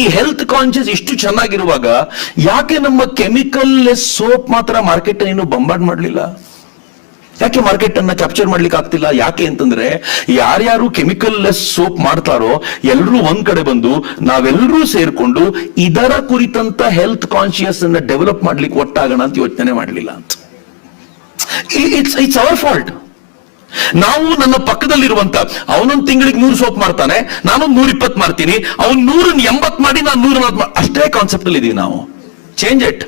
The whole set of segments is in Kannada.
ಈ ಹೆಲ್ತ್ ಕಾನ್ಶಿಯಸ್ ಇಷ್ಟು ಚೆನ್ನಾಗಿರುವಾಗ ಯಾಕೆ ನಮ್ಮ ಕೆಮಿಕಲ್ ಲೆಸ್ ಸೋಪ್ ಮಾತ್ರ ಮಾರ್ಕೆಟ್ ಇನ್ನು ಬಂಬಾರ್ಡ್ ಮಾಡಲಿಲ್ಲ? ಯಾಕೆ ಮಾರ್ಕೆಟ್ ಅನ್ನ ಕ್ಯಾಪ್ಚರ್ ಮಾಡ್ಲಿಕ್ಕೆ ಆಗ್ತಿಲ್ಲ? ಯಾಕೆ ಅಂತಂದ್ರೆ ಯಾರ್ಯಾರು ಕೆಮಿಕಲ್ ಲೆಸ್ ಸೋಪ್ ಮಾಡ್ತಾರೋ ಎಲ್ಲರೂ ಒಂದ್ ಕಡೆ ಬಂದು ನಾವೆಲ್ಲರೂ ಸೇರ್ಕೊಂಡು ಇದರ ಕುರಿತಂತ ಹೆಲ್ತ್ ಕಾನ್ಶಿಯಸ್ ಅನ್ನ ಡೆವಲಪ್ ಮಾಡ್ಲಿಕ್ಕೆ ಒಟ್ಟಾಗೋಣ ಅಂತ ಯೋಚನೆ ಮಾಡಲಿಲ್ಲ ಅಂತ. It's hour fault. ನಾವು ನನ್ನ ಪಕ್ಕದಲ್ಲಿರುವಂತ ಅವನೊಂದು ತಿಂಗಳಿಗೆ 100 ಸೋಪ್ ಮಾಡ್ತಾನೆ, ನಾನು 120 ಮಾಡ್ತೀನಿ, ಅವನು 180 ಮಾಡಿ ನಾನು 140 ಅಷ್ಟೇ ಕಾನ್ಸೆಪ್ಟ್ ಅಲ್ಲಿ ಇದೀವಿ ನಾವು. Change it.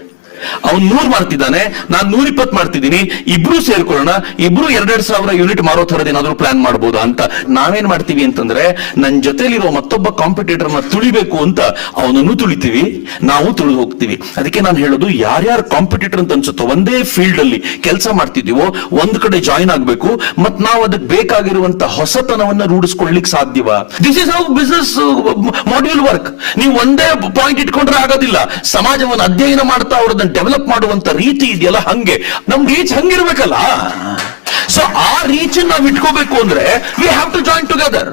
ಅವ್ನು 100 ಮಾಡ್ತಿದ್ದಾನೆ, ನಾನು 120 ಮಾಡ್ತಿದ್ದೀನಿ, ಇಬ್ರು ಸೇರ್ಕೊಳ್ಳೋಣ, ಇಬ್ರು 2,000 ಯೂನಿಟ್ ಮಾರೋ ಥರದ ಏನಾದ್ರು ಪ್ಲಾನ್ ಮಾಡಬಹುದಾ ಅಂತ. ನಾವೇನ್ ಮಾಡ್ತೀವಿ ಅಂತಂದ್ರೆ ನನ್ನ ಜೊತೆಲಿರೋ ಮತ್ತೊಬ್ಬ ಕಾಂಪಿಟೇಟರ್ ನ ತುಳಿಬೇಕು ಅಂತ ಅವನನ್ನು ತುಳಿತೀವಿ, ನಾವು ತುಳಿದು ಹೋಗ್ತೀವಿ. ಅದಕ್ಕೆ ನಾನು ಹೇಳೋದು, ಯಾರ್ಯಾರು ಕಾಂಪಿಟೇಟರ್ ಅಂತ ಅನ್ಸುತ್ತೋ ಒಂದೇ ಫೀಲ್ಡ್ ಅಲ್ಲಿ ಕೆಲಸ ಮಾಡ್ತಿದೀವೋ ಒಂದ್ ಕಡೆ ಜಾಯಿನ್ ಆಗ್ಬೇಕು, ಮತ್ ನಾವು ಅದಕ್ಕೆ ಬೇಕಾಗಿರುವಂತ ಹೊಸತನವನ್ನ ರೂಢಿಸ್ಕೊಳ್ಳಿಕ್ ಸಾಧ್ಯವ? This is how business module work. ನೀವು ಒಂದೇ ಪಾಯಿಂಟ್ ಇಟ್ಕೊಂಡ್ರೆ ಆಗೋದಿಲ್ಲ. ಸಮಾಜವನ್ನು ಅಧ್ಯಯನ ಮಾಡ್ತಾ ಅವ್ರನ್ನ ಡೆವಲಪ್ ಮಾಡುವಂತ ರೀತಿ ಇದೆಯಲ್ಲ, ಹಂಗೆ ನಮ್ ರೀಚ್ ಹಂಗಿರ್ಬೇಕಲ್ಲ. ಸೊ ಆ ರೀಚ್ ನಾವು ಇಟ್ಕೋಬೇಕು ಅಂದ್ರೆ we have to join together.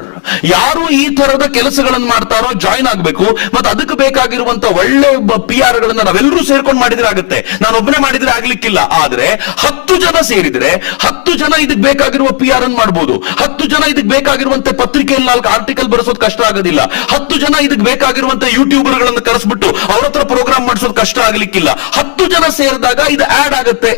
ಯಾರು ಈ ತರದ ಕೆಲಸಗಳನ್ನು ಮಾಡ್ತಾರೋ ಜಾಯಿನ್ ಆಗ್ಬೇಕು, ಮತ್ತೆ ಅದಕ್ಕೆ ಬೇಕಾಗಿರುವಂತ ಒಳ್ಳೆ PR ಗಳನ್ನ ನಾವೆಲ್ಲರೂ ಸೇರ್ಕೊಂಡು ಮಾಡಿದ್ರೆ ಆಗುತ್ತೆ. ನಾನು ಒಬ್ಬನೇ ಮಾಡಿದ್ರೆ ಆಗ್ಲಿಕ್ಕಿಲ್ಲ. ಆದ್ರೆ 10 ಜನ ಸೇರಿದ್ರೆ 10 ಜನ ಇದಕ್ಕೆ ಬೇಕಾಗಿರುವ PR ಅನ್ನು ಮಾಡಬಹುದು. 10 ಜನ ಇದಕ್ಕೆ ಬೇಕಾಗಿರುವಂತ ಪತ್ರಿಕೆಯಲ್ಲಿ 4 ಆರ್ಟಿಕಲ್ ಬರೆಸೋದು ಕಷ್ಟ ಆಗೋದಿಲ್ಲ. 10 ಜನ ಇದಕ್ಕೆ ಬೇಕಾಗಿರುವಂತ ಯೂಟ್ಯೂಬರ್ ಗಳನ್ನ ಕರೆಸ್ಬಿಟ್ಟು ಅವ್ರ ಹತ್ರ ಪ್ರೋಗ್ರಾಮ್ ಮಾಡಿಸೋದು ಕಷ್ಟ ಆಗ್ಲಿಕ್ಕಿಲ್ಲ. 10 ಜನ ಸೇರಿದಾಗ ಇದು ಆಡ್ ಆಗುತ್ತೆ.